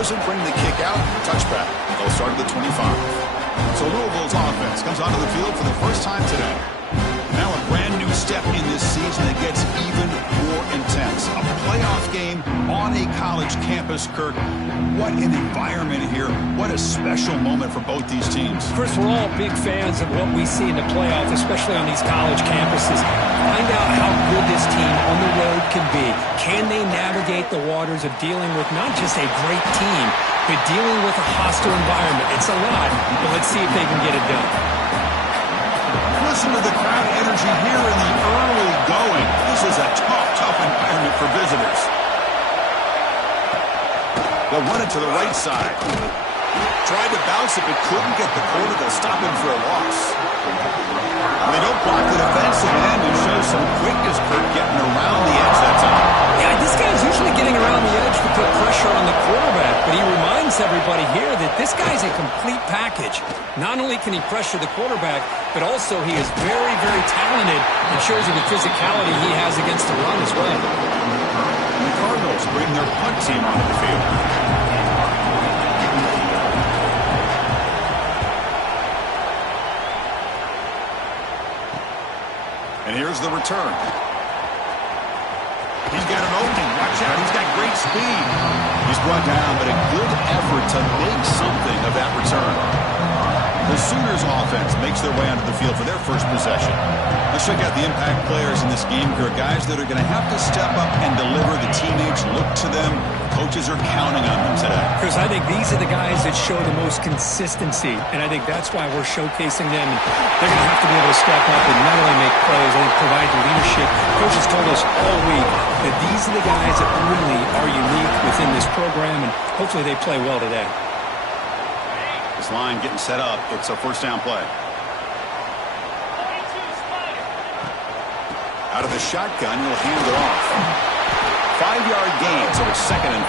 doesn't bring the kick out. Touchback. They'll start at the 25. So Louisville's offense comes onto the field for the first time today. Now a brand new step in this season that gets even more intense. A playoff game on a college campus, Kirk. What an environment here. What a special moment for both these teams. Chris, we're all big fans of what we see in the playoffs, especially on these college campuses. Find out how good this team on the road can be. Can they navigate the waters of dealing with not just a great team, but dealing with a hostile environment? It's a lot, but let's see if they can get it done. Listen to the crowd energy here in the early going. This is a tough environment for visitors. They'll run it to the right side. Tried to bounce it, but couldn't get the quarter. They'll stop him for a loss. They don't block the defensive end and show some quickness, Kirk, getting around the edge that time. Yeah, this guy's usually getting around the edge to put pressure on the quarterback, but he reminds everybody here that this guy's a complete package. Not only can he pressure the quarterback, but also he is very, very talented and shows you the physicality he has against the run as well. And the Cardinals bring their punt team onto the field. And here's the return. He's got an opening. Watch out. He's got great speed. He's brought down, but a good effort to make something of that return. The Sooners offense makes their way onto the field for their first possession. Let's check out the impact players in this game here. Guys that are going to have to step up and deliver. The teammates look to them. Coaches are counting on them today. Chris, I think these are the guys that show the most consistency, and I think that's why we're showcasing them. They're going to have to be able to step up and not only make plays, I think provide the leadership. Coaches told us all week that these are the guys that really are unique within this program, and hopefully they play well today. This line getting set up. It's a first down play. Out of the shotgun, he'll hand it off. 5-yard gain, so it's 2nd and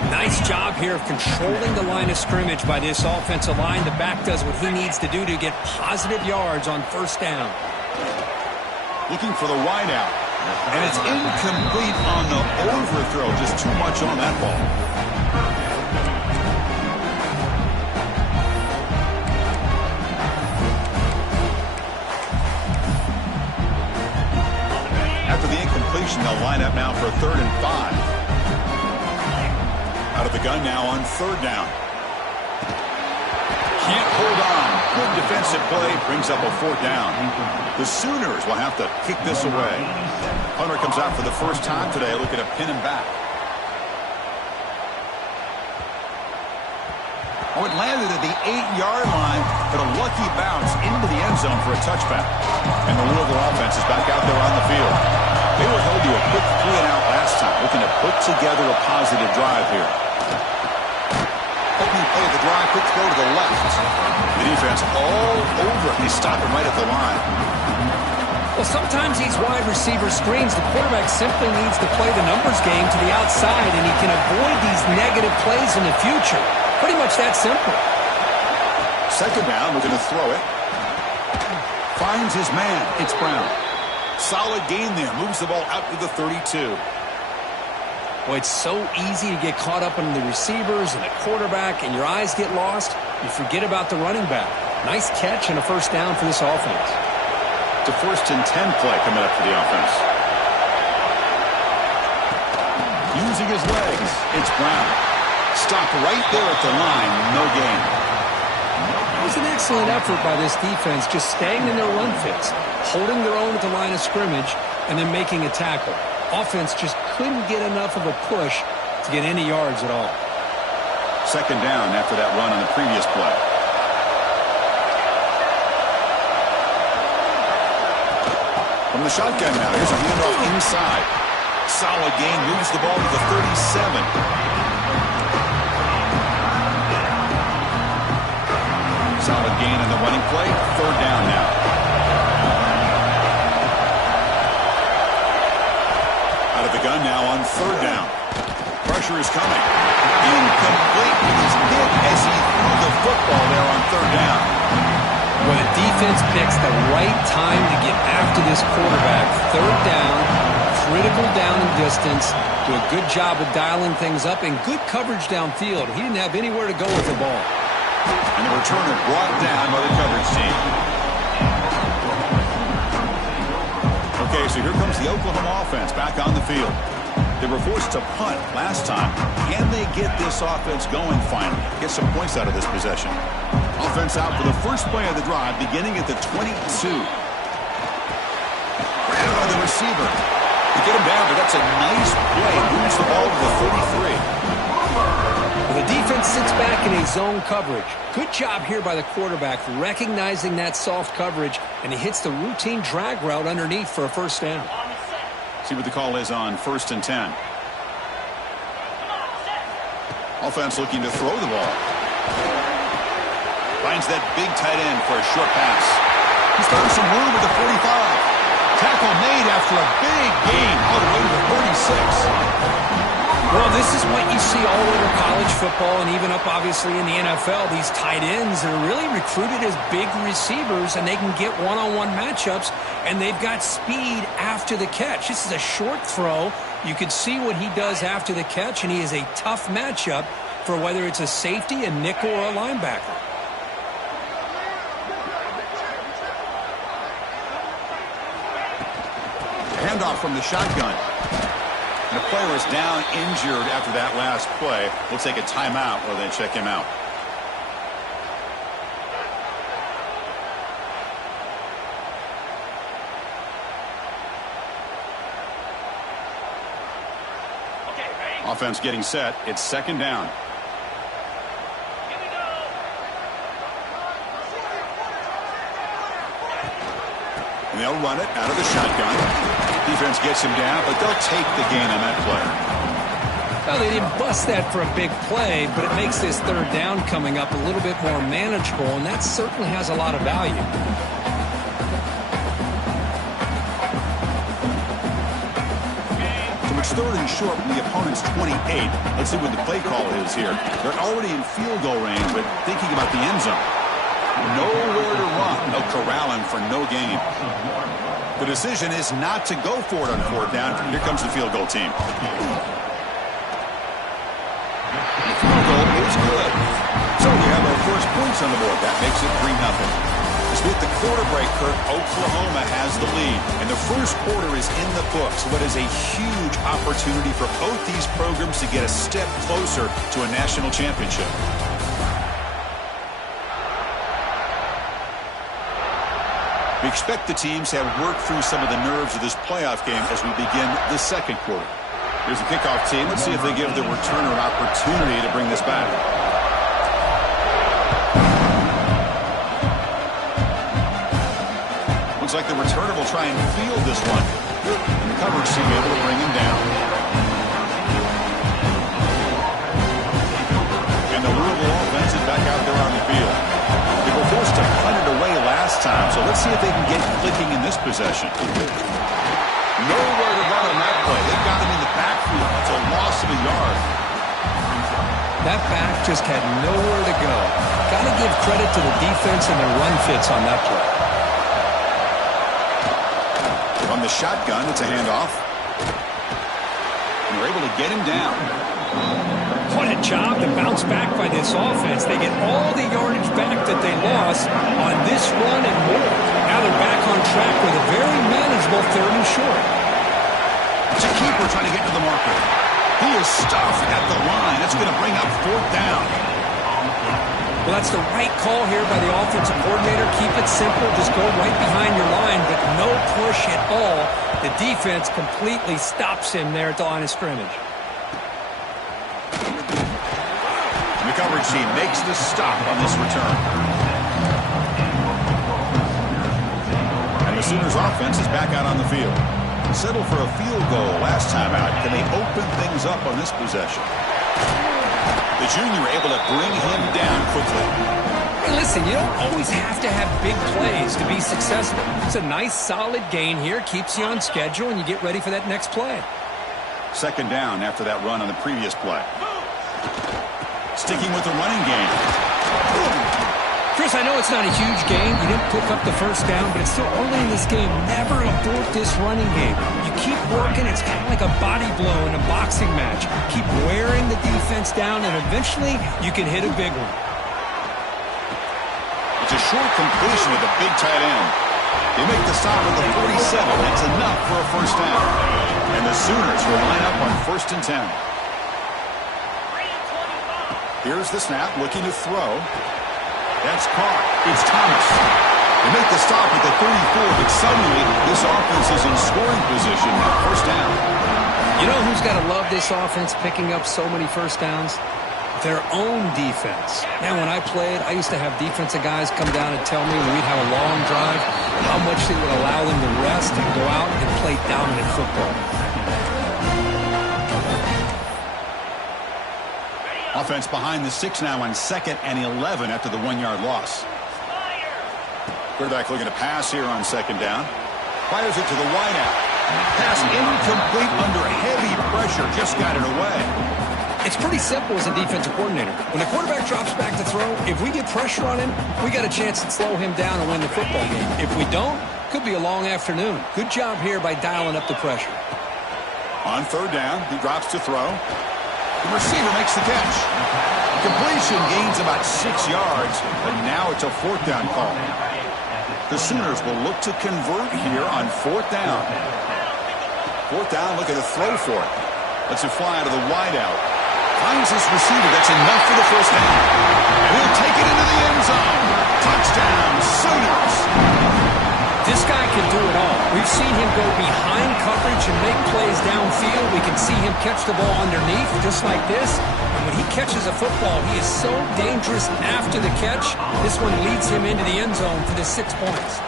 5. Nice job here of controlling the line of scrimmage by this offensive line. The back does what he needs to do to get positive yards on first down. Looking for the wide out. And it's incomplete on the overthrow. Just too much on that ball. After the incompletion, they'll line up now for 3rd and 5. Out of the gun now on 3rd down. Can't hold on. Good defensive play. Brings up a 4th down. The Sooners will have to kick this away. Hunter comes out for the first time today, looking to pin him back. Oh, it landed at the 8-yard line, but a lucky bounce into the end zone for a touchback. And the Louisville offense is back out there on the field. They were held to a quick 3-and-out last time, looking to put together a positive drive here. Opening play of the drive, quick throw to the left. The defense all over him. They stop him right at the line. Well, sometimes these wide receiver screens, the quarterback simply needs to play the numbers game to the outside, and he can avoid these negative plays in the future. Pretty much that simple. 2nd down, we're going to throw it. Finds his man. It's Brown. Solid gain there. Moves the ball out to the 32. Well, it's so easy to get caught up in the receivers and the quarterback, and your eyes get lost. You forget about the running back. Nice catch and a first down for this offense. It's a 1st and 10 play coming up for the offense. Using his legs, it's Brown. Stopped right there at the line. No gain. It was an excellent effort by this defense, just staying in their run fits, holding their own at the line of scrimmage, and then making a tackle. Offense just couldn't get enough of a push to get any yards at all. 2nd down after that run on the previous play. From the shotgun now, here's a handoff inside. Solid gain, moves the ball to the 37. Solid gain in the running play. 3rd down now. Out of the gun now on 3rd down. Pressure is coming. Incomplete. He's hit as he threw the football there on 3rd down. When a defense picks the right time to get after this quarterback, 3rd down, critical down and distance, do a good job of dialing things up, and good coverage downfield. He didn't have anywhere to go with the ball. And the returner brought down by the coverage team. Okay, so here comes the Oklahoma offense back on the field. They were forced to punt last time. Can they get this offense going finally? Get some points out of this possession. Offense out for the first play of the drive, beginning at the 22. Right on the receiver. They get him down, but that's a nice play. Moves the ball to the 33. The defense sits back in a zone coverage. Good job here by the quarterback recognizing that soft coverage, and he hits the routine drag route underneath for a first down. See what the call is on 1st and 10. Offense looking to throw the ball. Finds that big tight end for a short pass. He's found some room at the 45. Tackle made after a big gain all the way to the 36. Well, this is what you see all over college football and even up, obviously, in the NFL. These tight ends that are really recruited as big receivers, and they can get one-on-one matchups, and they've got speed after the catch. This is a short throw. You can see what he does after the catch, and he is a tough matchup for whether it's a safety, a nickel, or a linebacker. Handoff from the shotgun. The player is down injured after that last play. We'll take a timeout or then check him out. Offense getting set. It's second down. And they'll run it out of the shotgun. Defense gets him down, but they'll take the gain on that play. Well, they didn't bust that for a big play, but it makes this third down coming up a little bit more manageable, and that certainly has a lot of value. So it's third and short from the opponent's 28. Let's see what the play call is here. They're already in field goal range, but thinking about the end zone. Nowhere to run. They'll corral him for no gain. The decision is not to go for it on fourth down. Here comes the field goal team. The field goal is good. So we have our first points on the board. That makes it 3-0. As we hit the quarter break, Kirk, Oklahoma has the lead. And the first quarter is in the books. What is a huge opportunity for both these programs to get a step closer to a national championship. We expect the teams to have worked through some of the nerves of this playoff game as we begin the second quarter. Here's the kickoff team. Let's see if they give the returner an opportunity to bring this back. Looks like the returner will try and field this one. And the coverage team able to bring him down. And the Louisville offense is back out there on the field. They were forced to punt it away last time, so let's see if they can get clicking in this possession. Nowhere to run on that play. They've got him in the backfield. It's a loss of a yard. That back just had nowhere to go. Got to give credit to the defense and the run fits on that play. On the shotgun, it's a handoff. And they're able to get him down. What a job to bounce back by this offense. They get all the yardage back that they lost on this run and more. Now they're back on track with a very manageable third and short. It's a keeper trying to get to the marker. He is stuffed at the line. That's going to bring up fourth down. Well, that's the right call here by the offensive coordinator. Keep it simple. Just go right behind your line, but no push at all. The defense completely stops him there at the line of scrimmage. The coverage team makes the stop on this return. And the Sooners offense is back out on the field. Settled for a field goal last time out. Can they open things up on this possession? The junior able to bring him down quickly. Hey, listen, you don't always have to have big plays to be successful. It's a nice, solid gain here. Keeps you on schedule, and you get ready for that next play. Second down after that run on the previous play. Sticking with the running game. Chris, I know it's not a huge game. You didn't pick up the first down, but it's still early in this game. Never abort this running game. You keep working. It's kind of like a body blow in a boxing match. Keep wearing the defense down, and eventually you can hit a big one. It's a short completion with a big tight end. They make the stop at the 47. That's enough for a first down. And the Sooners will line up on 1st and 10. Here's the snap, looking to throw. That's caught. It's Thomas. They make the stop at the 34, but suddenly this offense is in scoring position now. First down. You know who's got to love this offense picking up so many first downs? Their own defense. Man, when I played, I used to have defensive guys come down and tell me when we'd have a long drive how much they would allow them to rest and go out and play dominant football. Offense behind the 6 now on 2nd and 11 after the 1-yard loss. Quarterback looking to pass here on 2nd down. Fires it to the wideout. Pass incomplete under heavy pressure. Just got it away. It's pretty simple as a defensive coordinator. When a quarterback drops back to throw, if we get pressure on him, we got a chance to slow him down and win the football game. If we don't, could be a long afternoon. Good job here by dialing up the pressure. On 3rd down, he drops to throw. The receiver makes the catch. Completion gains about 6 yards, but now it's a 4th down call. The Sooners will look to convert here on 4th down. 4th down, look at the throw for it. Lets it fly out of the wideout. Finds his receiver. That's enough for the first down. And he'll take it into the end zone. Touchdown, Sooners. This guy can do it all. We've seen him go behind coverage and make plays downfield. We can see him catch the ball underneath just like this. And when he catches a football, he is so dangerous after the catch. This one leads him into the end zone for the 6 points.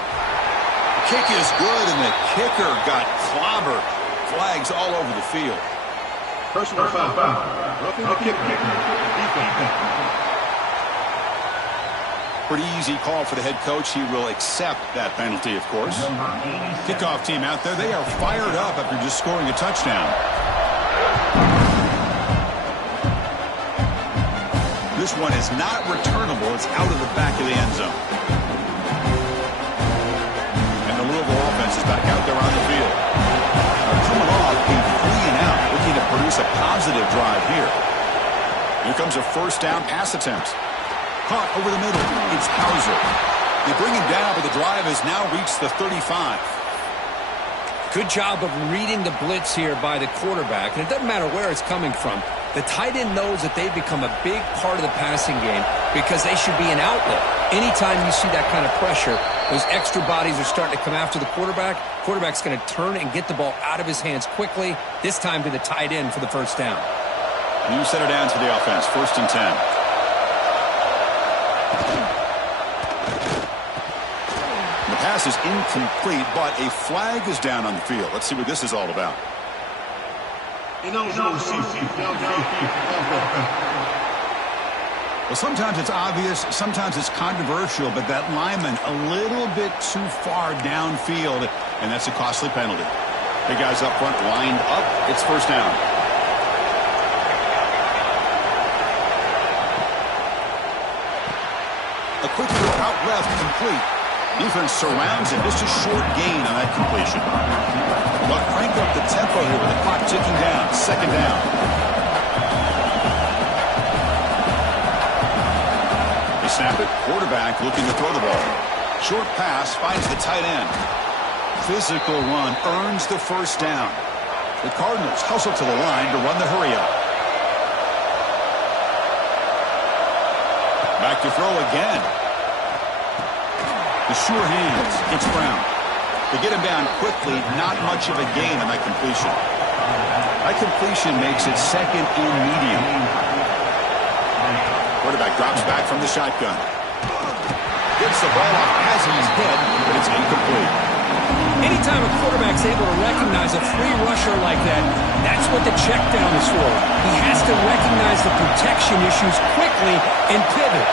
Kick is good, and the kicker got clobbered. Flags all over the field. Personal foul. Roughing the kicker. Defense. Pretty easy call for the head coach. He will accept that penalty, of course. Kickoff team out there. They are fired up after just scoring a touchdown. This one is not returnable. It's out of the back of the end zone. And the Louisville offense is back out there on the field. Coming off a 3-and-out, looking to produce a positive drive here. Here comes a 1st down pass attempt. Caught over the middle. It's Hauser. They bring him down, but the drive has now reached the 35. Good job of reading the blitz here by the quarterback. And it doesn't matter where it's coming from. The tight end knows that they've become a big part of the passing game because they should be an outlet. Anytime you see that kind of pressure, those extra bodies are starting to come after the quarterback. Quarterback's going to turn and get the ball out of his hands quickly, this time to the tight end for the first down. New center down to the offense, 1st and 10. The pass is incomplete, but a flag is down on the field. Let's see what this is all about. Well, sometimes it's obvious, sometimes it's controversial, but that lineman a little bit too far downfield, and that's a costly penalty. The guys up front lined up. It's first down. A quick throw out left, complete. Defense surrounds him. Just a short gain on that completion. But crank up the tempo here with the clock ticking down. 2nd down. They snap it. Quarterback looking to throw the ball. Short pass finds the tight end. Physical run earns the first down. The Cardinals hustle to the line to run the hurry up. Back to throw again. The sure hands. It's Brown. They get him down quickly. Not much of a gain on that completion. That completion makes it 2nd and medium. Quarterback drops back from the shotgun. Gets the ball off Hasley's head, but it's incomplete. Anytime a quarterback's able to recognize a free rusher like that, that's what the check down is for. He has to recognize the protection issues quickly and pivot.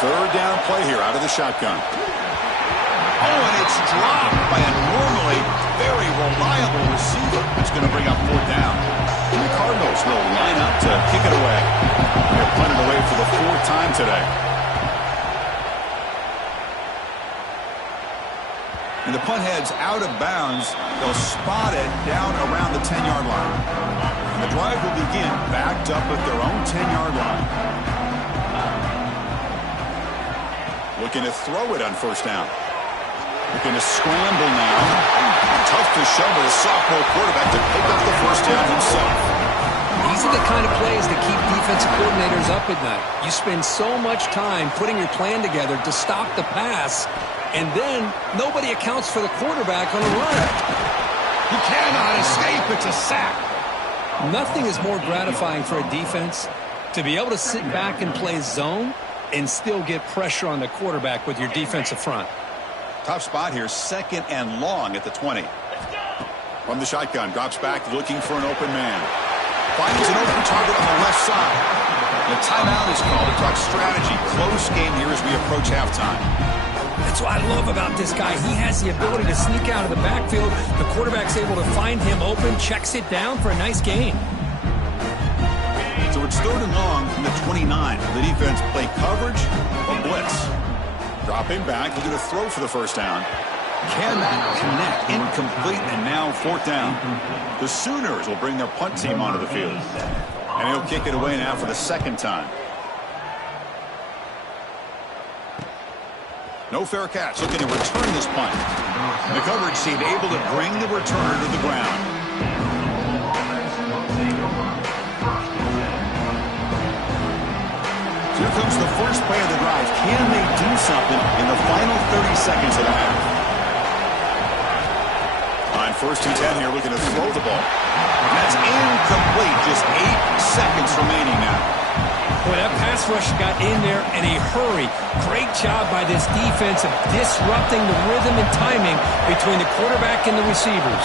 3rd down play here out of the shotgun. Oh, and it's dropped by a normally very reliable receiver. It's going to bring up 4th down. And the Cardinals will line up to kick it away. They're punted away for the 4th short time today. And the punt heads out of bounds. They'll spot it down around the 10-yard line. And the drive will begin backed up at their own 10-yard line. Looking to throw it on first down. Looking to scramble now. Tough to show, but a sophomore quarterback to pick up the first down himself. These are the kind of plays that keep defensive coordinators up at night. You spend so much time putting your plan together to stop the pass, and then nobody accounts for the quarterback on a run. He cannot escape. It's a sack. Nothing is more gratifying for a defense to be able to sit back and play zone and still get pressure on the quarterback with your defensive front. Tough spot here, 2nd and long at the 20. From the shotgun, drops back looking for an open man. Finds an open target on the left side. The timeout is called to talk strategy. Close game here as we approach halftime. That's what I love about this guy. He has the ability to sneak out of the backfield. The quarterback's able to find him open, checks it down for a nice gain. So it's 3rd and long from the 29. The defense play coverage or blitz. Dropping back, looking to throw for the first down. Cannot connect, incomplete, and now 4th down. The Sooners will bring their punt team onto the field. And he'll kick it away now for the 2nd time. No fair catch, looking to return this punt. The coverage team able to bring the returner to the ground. So here comes the first play of the drive. Can they do something in the final 30 seconds of the half? On 1st and 10 here, looking to throw the ball. That's incomplete. Just 8 seconds remaining now. Boy, that pass rush got in there in a hurry. Great job by this defense of disrupting the rhythm and timing between the quarterback and the receivers.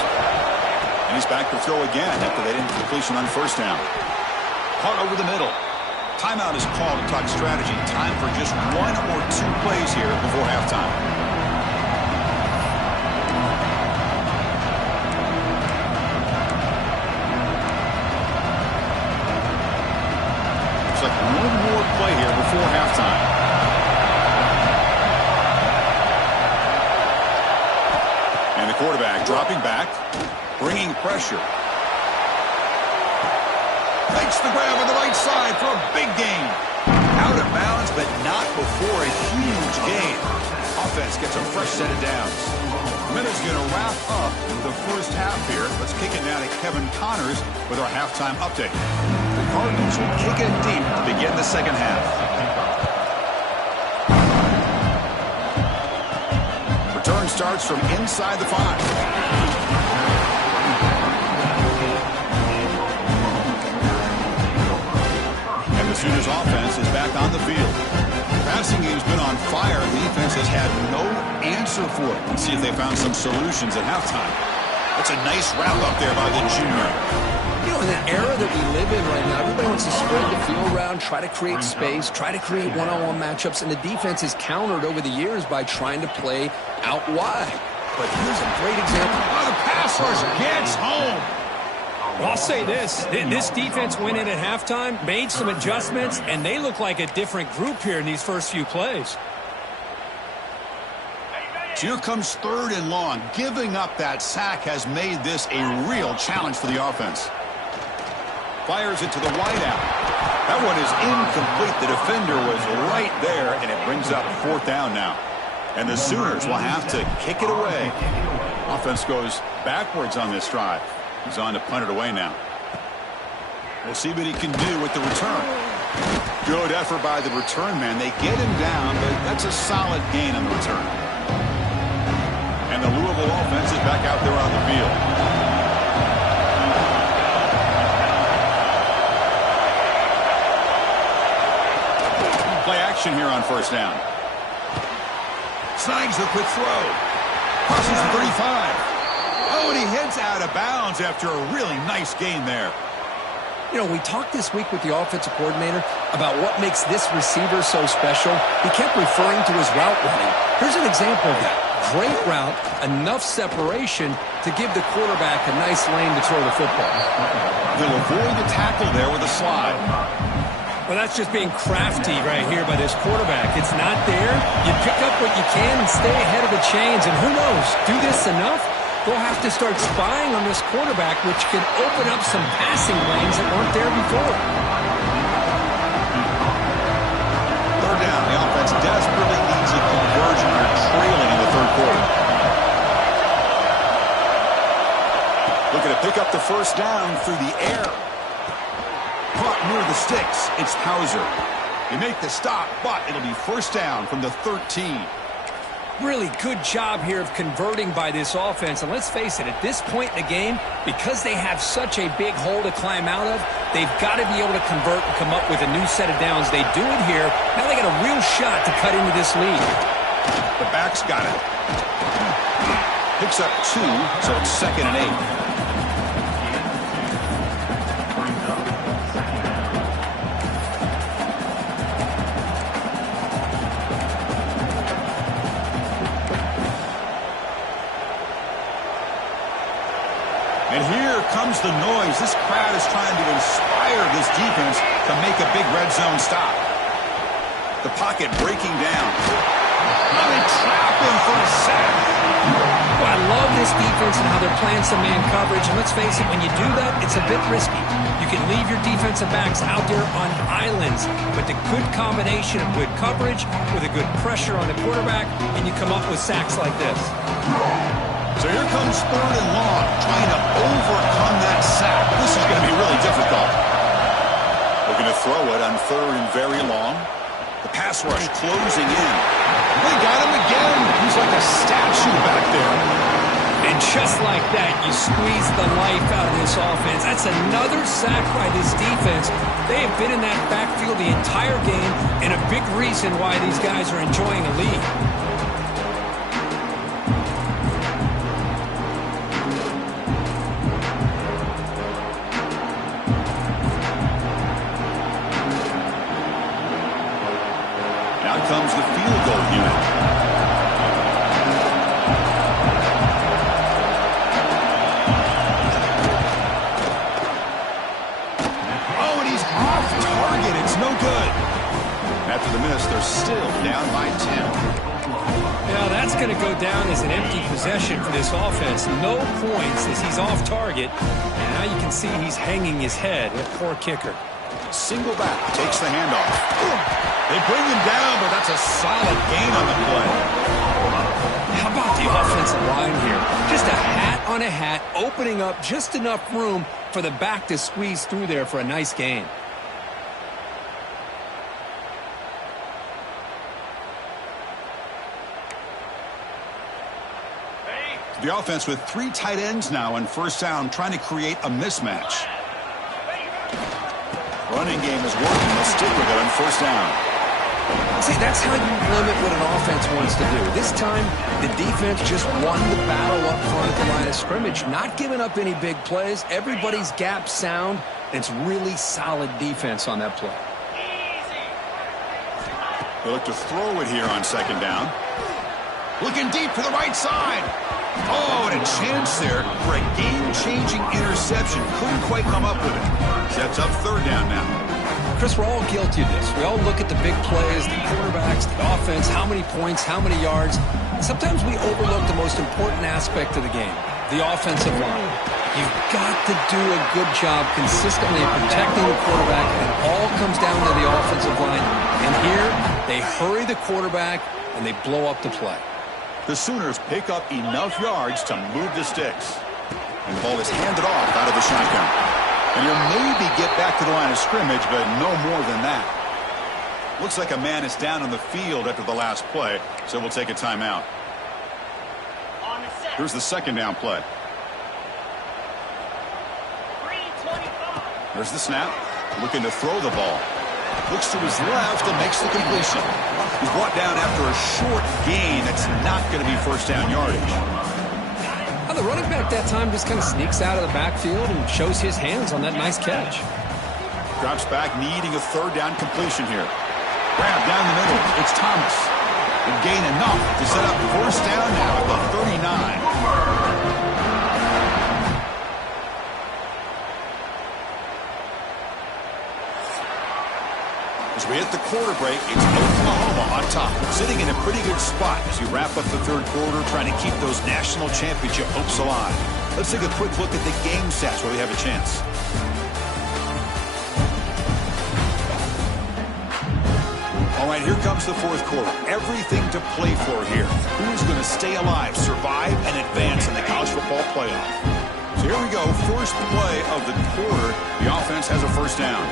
And he's back to throw again after that incompletion on 1st down. Caught over the middle. Timeout is called to talk strategy. Time for just 1 or 2 plays here before halftime. Looks like 1 more play here before halftime. And the quarterback dropping back, bringing pressure. Makes the grab on the right side for a big gain. Out of bounds, but not before a huge gain. Offense gets a fresh set of downs. Minute's going to wrap up the first half here. Let's kick it now to Kevin Connors with our halftime update. The Cardinals will kick it deep to begin the second half. Return starts from inside the 5. The Sooners offense is back on the field. Passing game's been on fire. The defense has had no answer for it. Let's see if they found some solutions at halftime. That's a nice wrap up there by the junior. You know, in the era that we live in right now, everybody wants to spread the field around, try to create space, try to create one-on-one matchups, and the defense is countered over the years by trying to play out wide. But here's a great example. Oh, the pass rush gets home. Well, I'll say this. This defense went in at halftime, made some adjustments, and they look like a different group here in these first few plays. So here comes 3rd and long. Giving up that sack has made this a real challenge for the offense. Fires it to the wideout. That one is incomplete. The defender was right there, and it brings up 4th down now. And the Sooners will have to kick it away. Offense goes backwards on this drive. He's on to punt it away now. We'll see what he can do with the return. Good effort by the return man. They get him down, but that's a solid gain on the return. And the Louisville offense is back out there on the field. Play action here on 1st down. Snags the quick throw. Crosses the 35. Oh, and he heads out of bounds after a really nice gain there. You know, we talked this week with the offensive coordinator about what makes this receiver so special. He kept referring to his route running. Here's an example of that. Great route, enough separation to give the quarterback a nice lane to throw the football. He'll avoid the tackle there with a slide. Well, that's just being crafty right here by this quarterback. It's not there. You pick up what you can and stay ahead of the chains. And who knows, do this enough, they'll have to start spying on this quarterback, which could open up some passing lanes that weren't there before. Third down, the offense desperately needs a conversion. They're trailing in the third quarter. Looking to pick up the first down through the air. Caught near the sticks. It's Hauser. They make the stop, but it'll be first down from the 13. Really good job here of converting by this offense. And let's face it, at this point in the game, because they have such a big hole to climb out of, they've got to be able to convert and come up with a new set of downs. They do it here. Now they got a real shot to cut into this lead. The back's got it. Picks up 2, so it's 2nd and 8. And here comes the noise. This crowd is trying to inspire this defense to make a big red zone stop. The pocket breaking down. Now they trap him for a sack. Well, I love this defense and how they're playing some man coverage. And let's face it, when you do that, it's a bit risky. You can leave your defensive backs out there on islands, but the good combination of good coverage with a good pressure on the quarterback, and you come up with sacks like this. So here comes 3rd and long, trying to overcome that sack. This is going to be really difficult. Looking to throw it on 3rd and very long. The pass rush closing in. They got him again. He's like a statue back there. And just like that, you squeeze the life out of this offense. That's another sack by this defense. They have been in that backfield the entire game, and a big reason why these guys are enjoying a lead. Comes the field goal unit. Oh, and he's off target. It's no good. After the miss, they're still down by 10. Now that's going to go down as an empty possession for this offense. No points as he's off target. And now you can see he's hanging his head. A poor kicker. Single back takes the handoff. They bring him down, but that's a solid gain on the play. How about the offensive line here? Just a hat on a hat, opening up just enough room for the back to squeeze through there for a nice gain. The offense with 3 tight ends now on first down, trying to create a mismatch. Running game is working. They'll stick with it on first down. See, that's how you limit what an offense wants to do. This time, the defense just won the battle up front at the line of scrimmage, not giving up any big plays. Everybody's gap sound. It's really solid defense on that play. They look to throw it here on 2nd down. Looking deep to the right side. Oh, and a chance there for a game-changing interception. Couldn't quite come up with it. Sets up 3rd down now. Chris, we're all guilty of this. We all look at the big plays, the quarterbacks, the offense, how many points, how many yards. Sometimes we overlook the most important aspect of the game, the offensive line. You've got to do a good job consistently protecting the quarterback, and it all comes down to the offensive line. And here, they hurry the quarterback, and they blow up the play. The Sooners pick up enough yards to move the sticks. And the ball is handed off out of the shotgun. And he'll maybe get back to the line of scrimmage, but no more than that. Looks like a man is down on the field after the last play, so we'll take a timeout. Here's the 2nd down play. There's the snap. Looking to throw the ball. Looks to his left and makes the completion. He's brought down after a short gain. That's not going to be first down yardage. The running back that time just kind of sneaks out of the backfield and shows his hands on that nice catch. Drops back, needing a 3rd down completion here. Grab down the middle. It's Thomas. And gain enough to set up first down now at the 39. As we hit the quarter break, it's Oklahoma on top, sitting in a pretty good spot as we wrap up the third quarter, trying to keep those national championship hopes alive. Let's take a quick look at the game stats where we have a chance. All right, here comes the fourth quarter. Everything to play for here. Who's going to stay alive, survive, and advance in the college football playoff? So here we go. First play of the quarter. The offense has a first down.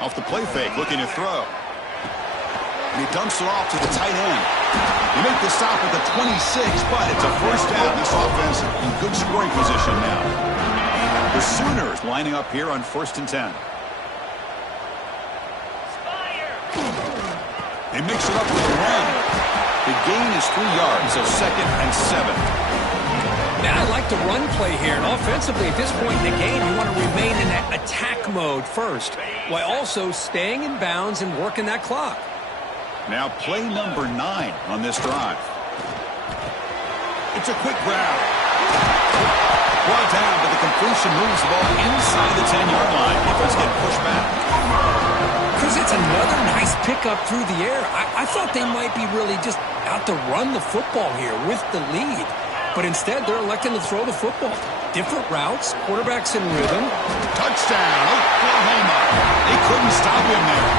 Off the play fake, looking to throw. And he dumps it off to the tight end. He made the stop at the 26, but it's a first down. This offense in good scoring position now. The Sooners lining up here on 1st and 10. They mix it up with a run. The gain is 3 yards, so 2nd and 7. Man, I like the run play here. And offensively, at this point in the game, you want to remain in that attack mode first, while also staying in bounds and working that clock. Now play number 9 on this drive. It's a quick grab. Brought down, but the completion moves the ball inside the 10-yard line. Defense getting pushed back. Chris, it's another nice pickup through the air. I thought they might be really just out to run the football here with the lead. But instead, they're electing to throw the football. Different routes, quarterbacks in rhythm. Touchdown, Oklahoma. They couldn't stop him there.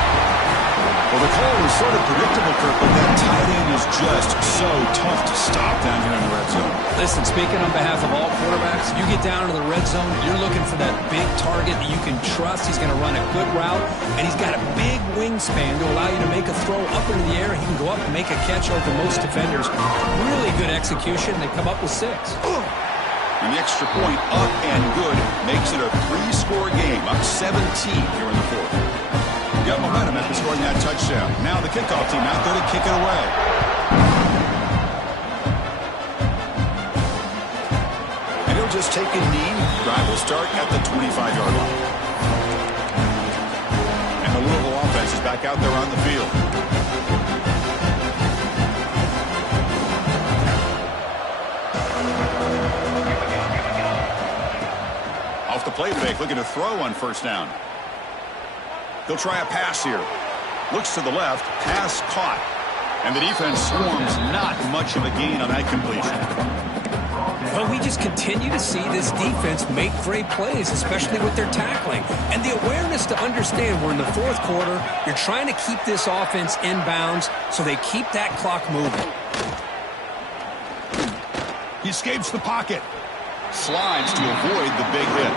Well, the call was sort of predictable, Kirk, but that tight end is just so tough to stop down here in the red zone. Listen, speaking on behalf of all quarterbacks, you get down into the red zone, you're looking for that big target that you can trust. He's going to run a good route, and he's got a big wingspan to allow you to make a throw up into the air. He can go up and make a catch over most defenders. Really good execution. They come up with 6. And the extra point up and good makes it a 3-score game, up 17 here in the fourth. Got momentum after scoring that touchdown. Now the kickoff team out there to kick it away. And he'll just take a knee. Drive will start at the 25-yard line. And the Louisville offense is back out there on the field. Off the play fake, looking to throw on first down. He'll try a pass here. Looks to the left. Pass caught. And the defense swarms. Not much of a gain on that completion. Well, we just continue to see this defense make great plays, especially with their tackling. And the awareness to understand we're in the fourth quarter. You're trying to keep this offense in bounds so they keep that clock moving. He escapes the pocket. Slides to avoid the big hit.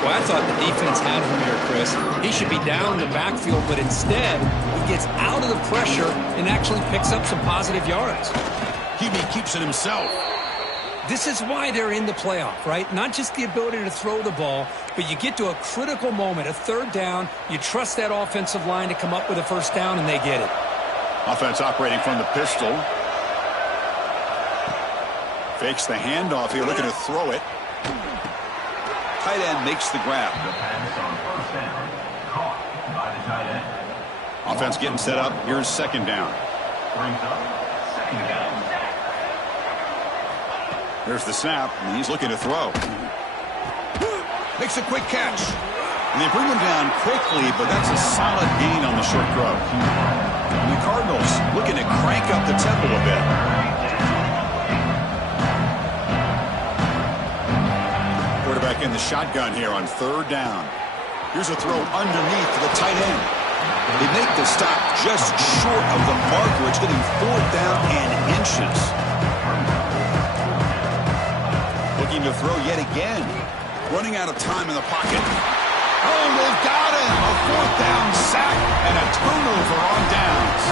Well, I thought the defense had him here, Chris. He should be down in the backfield, but instead, he gets out of the pressure and actually picks up some positive yards. QB keeps it himself. This is why they're in the playoff, right? Not just the ability to throw the ball, but you get to a critical moment, a third down, you trust that offensive line to come up with a first down, and they get it. Offense operating from the pistol. Fakes the handoff here, looking to throw it. Tight end makes the grab. Offense getting set up. Here's second down. There's the snap, and he's looking to throw. Makes a quick catch. And they bring him down quickly, but that's a solid gain on the short throw. And the Cardinals looking to crank up the tempo a bit. Quarterback in the shotgun here on third down. Here's a throw underneath to the tight end. They make the stop just short of the marker. It's getting 4th down and inches. Looking to throw yet again. Running out of time in the pocket. Oh, they've got him. A 4th down sack and a turnover on downs.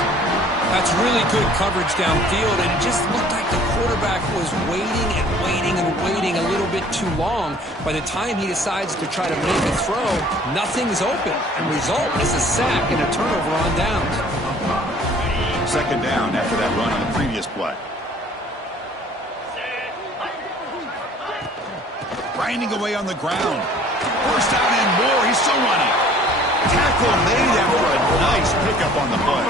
That's really good coverage downfield, and it just looked like the quarterback was waiting and waiting and waiting a little bit too long. By the time he decides to try to make a throw, nothing's open. And result is a sack and a turnover on downs. Second down after that run on the previous play. Grinding away on the ground. First down and more. He's still running. Tackle made after a nice pickup on the play.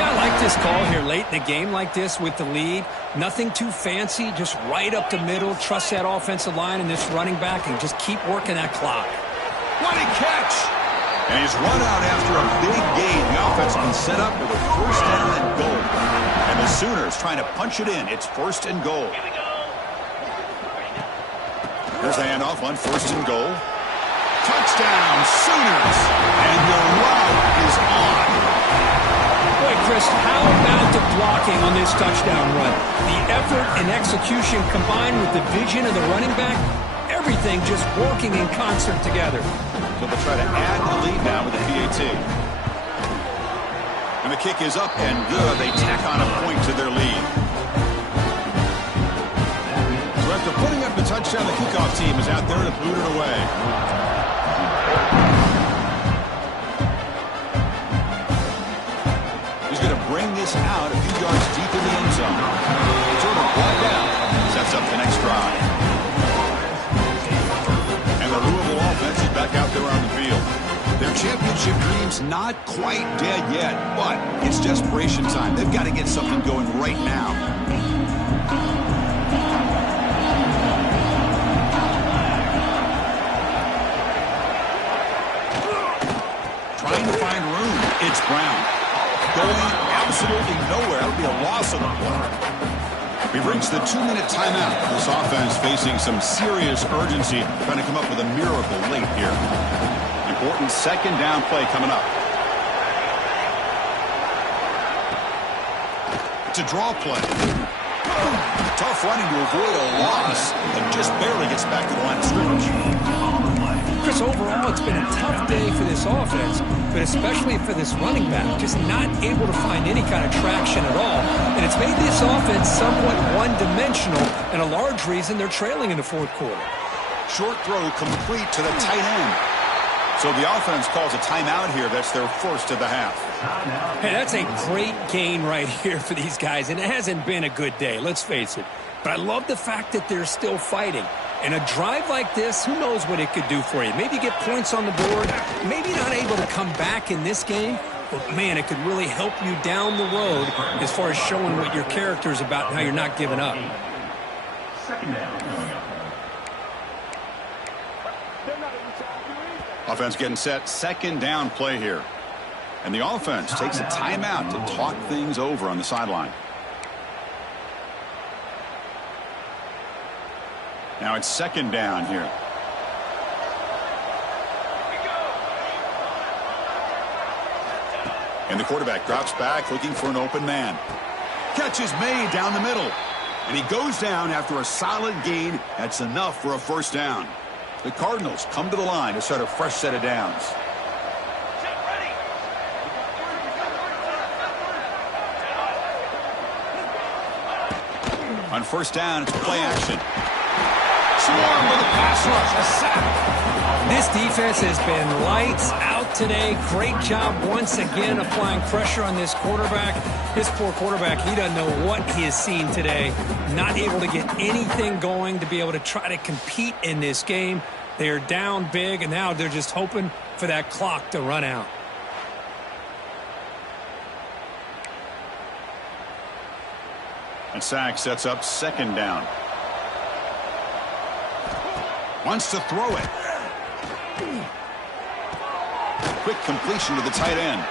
Yeah, I like this call here late in the game like this with the lead. Nothing too fancy, just right up the middle. Trust that offensive line and this running back and just keep working that clock. What a catch! And he's run out after a big gain. The offense has been set up with a first down and goal. And the Sooners trying to punch it in. It's first and goal. There's the handoff on first and goal. Touchdown, Sooners! And the route is on. Boy, Chris, how about the blocking on this touchdown run? The effort and execution combined with the vision of the running back, everything just working in concert together. So they'll try to add the lead now with the PAT. And the kick is up and good. They tack on a point to their lead. So after putting up the touchdown, the kickoff team is out there to boot it away. He's going to bring this out a few yards deep in the end zone. Sort of brought down. Sets up the next drive. And the Louisville offense is back out there on the field. Their championship dream's not quite dead yet, but it's desperation time. They've got to get something going right now. Trying to find room. It's Brown. Going absolutely nowhere. That'll be a loss of the play. We've reached the 2-minute timeout. This offense facing some serious urgency, trying to come up with a miracle late here. Important second down play coming up. It's a draw play. Tough running to avoid a loss, and just barely gets back to the line of scrimmage. Chris, overall, it's been a tough day for this offense, but especially for this running back, just not able to find any kind of traction at all. And it's made this offense somewhat one-dimensional, and a large reason they're trailing in the fourth quarter. Short throw complete to the tight end. So the offense calls a timeout here. That's their first of the half. Hey, that's a great gain right here for these guys, and it hasn't been a good day, let's face it. But I love the fact that they're still fighting. And a drive like this, who knows what it could do for you. Maybe get points on the board, maybe not able to come back in this game, but man, it could really help you down the road as far as showing what your character is about and how you're not giving up. Second down. Offense getting set. Second down play here. And the offense takes a timeout to talk things over on the sideline. Now it's second down here. And the quarterback drops back looking for an open man. Catch is made down the middle. And he goes down after a solid gain. That's enough for a first down. The Cardinals come to the line to start a fresh set of downs. On first down, it's play action. Swarm with a pass rush, a sack. This defense has been lights out today. Great job once again applying pressure on this quarterback. This poor quarterback, he doesn't know what he has seen today. Not able to get anything going to be able to try to compete in this game. They're down big, and now they're just hoping for that clock to run out. And Sack sets up second down. Wants to throw it. Quick completion to the tight end.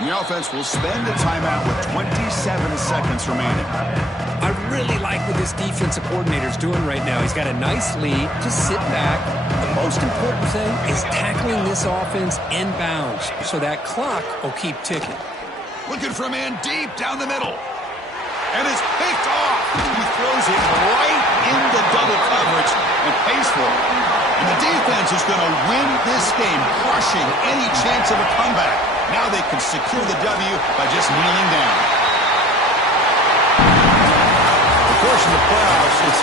And the offense will spend the timeout with 27 seconds remaining. I really like what this defensive coordinator is doing right now. He's got a nice lead. Just sit back. The most important thing is tackling this offense inbounds so that clock will keep ticking. Looking for a man deep down the middle. And it's picked off. He throws it right into double coverage and pays for it. And the defense is going to win this game, crushing any chance of a comeback. Now they can secure the W by just kneeling down. Of course, in the playoffs, it's